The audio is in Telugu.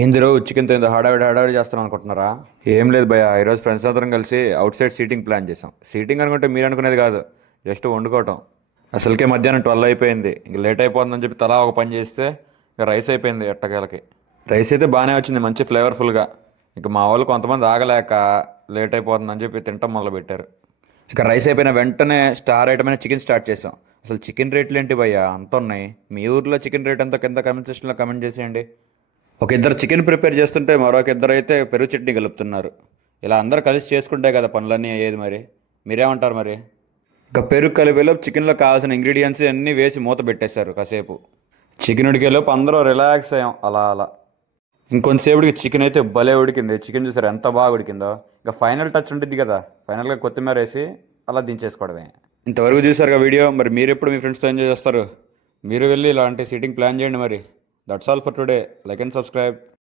ఏంది రో చికెన్తో ఏందో హడావిడి చేస్తున్నాం అనుకుంటున్నారా? ఏం లేదు భయ్య, ఈరోజు ఫ్రెండ్స్ అందరం కలిసి అవుట్ సైడ్ సీటింగ్ ప్లాన్ చేసాం. సీటింగ్ అనుకుంటే మీరు అనుకునేది కాదు, జస్ట్ వండుకోవటం. అసలుకే మధ్యాహ్నం 12 అయిపోయింది, ఇంక లేట్ అయిపోతుందని చెప్పి తలా ఒక పని చేస్తే ఇక రైస్ అయిపోయింది ఎట్టకేలకి. రైస్ అయితే బాగానే వచ్చింది, మంచి ఫ్లేవర్ఫుల్గా. ఇక మా వాళ్ళు కొంతమంది ఆగలేక లేట్ అయిపోతుందని చెప్పి తింటాం మొదలుపెట్టారు. ఇక రైస్ అయిపోయిన వెంటనే స్టార్ ఐటమ్ అయిన చికెన్ స్టార్ట్ చేసాం. అసలు చికెన్ రేట్లు ఏంటి భయ్య అంత ఉన్నాయి? మీ ఊర్లో చికెన్ రేట్ ఎంత కింద కమెంట్ సెక్షన్లో కమెంట్ చేసేయండి. ఒక ఇద్దరు చికెన్ ప్రిపేర్ చేస్తుంటే మరొక ఇద్దరు అయితే పెరుగు చట్నీ కలుపుతున్నారు. ఇలా అందరు కలిసి చేసుకుంటే కదా పనులన్నీ అయ్యేది. మరి మీరేమంటారు మరి? ఇక పెరుగు కలిపేలోపు చికెన్లో కావాల్సిన ఇంగ్రీడియంట్స్ అన్నీ వేసి మూత పెట్టేశారు కాసేపు. చికెన్ ఉడికేలోపు అందరూ రిలాక్స్ అయ్యాం అలా అలా. ఇంకొంతసేపటికి చికెన్ అయితే భలే ఉడికింది. చికెన్ చూసారు ఎంత బాగా ఉడికిందో. ఇక ఫైనల్ టచ్ ఉంటుంది కదా, ఫైనల్గా కొత్తిమీర వేసి అలా దించేసుకోవడమే. ఇంతవరకు చూసారుగా వీడియో. మరి మీరు ఎప్పుడు మీ ఫ్రెండ్స్తో ఎంజాయ్ చేస్తారు? మీరు వెళ్ళి ఇలాంటి సీటింగ్ ప్లాన్ చేయండి మరి. That's all for today. Like and subscribe.